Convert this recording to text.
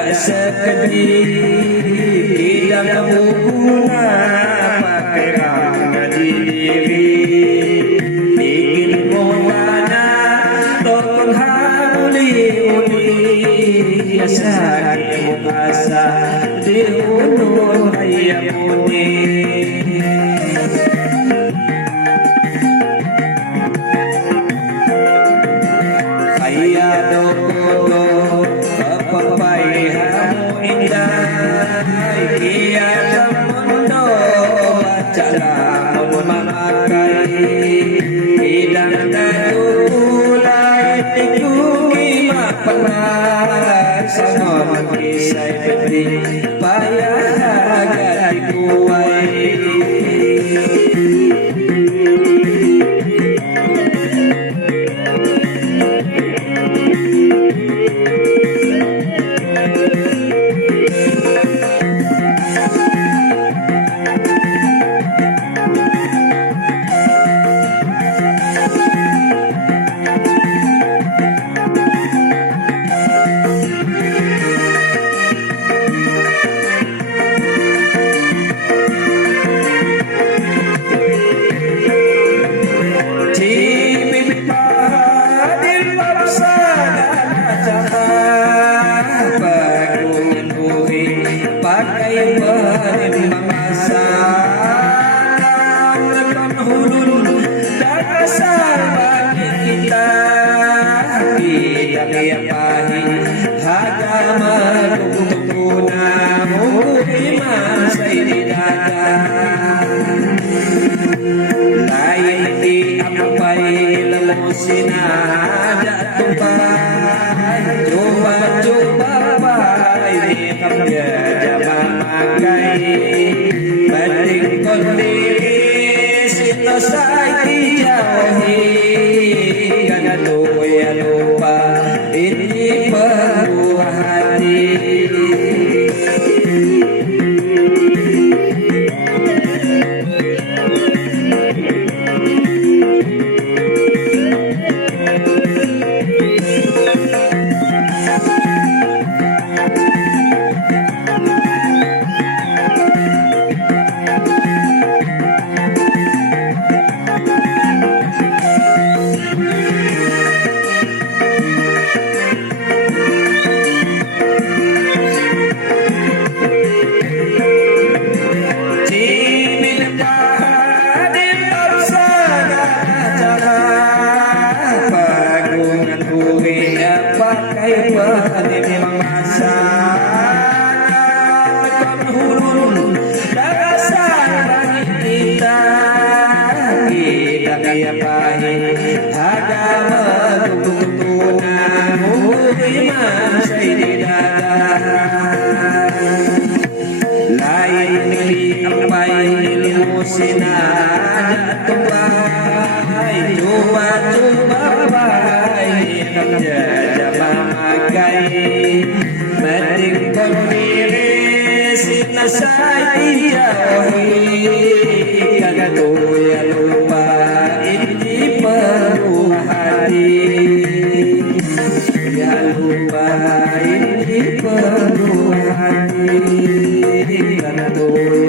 tidak sekedip tidak berguna pakai ngaji diri bikin modana tolong hamuli uni sakit mukasa diundur ayam uni kaya doko kepapai hamu indah kia temundo baca lamun memakai bidang tatulai tikuki mapenar sanon kisai petri payah agak dikuai pakai bermasalah lekon hulun dan asal bagi kita bidang yang pahit agama untuk guna iman saya dada lain di ampai lemusina ada tupai coba-coba ini kerja banding kondisi tosai dijauhi karena tuh ya lupa ini perlu hati pakai bahan memasak hulun dasar bagi kita kaya pahit agama tuntunan iman saya di dada lain di ampai ilmu sinar tupai coba-coba baik kerja mending kondiri sinasai jauhi kagak tuh ya lupa ini perlu hati ya lupa ini perlu hati kagak tuh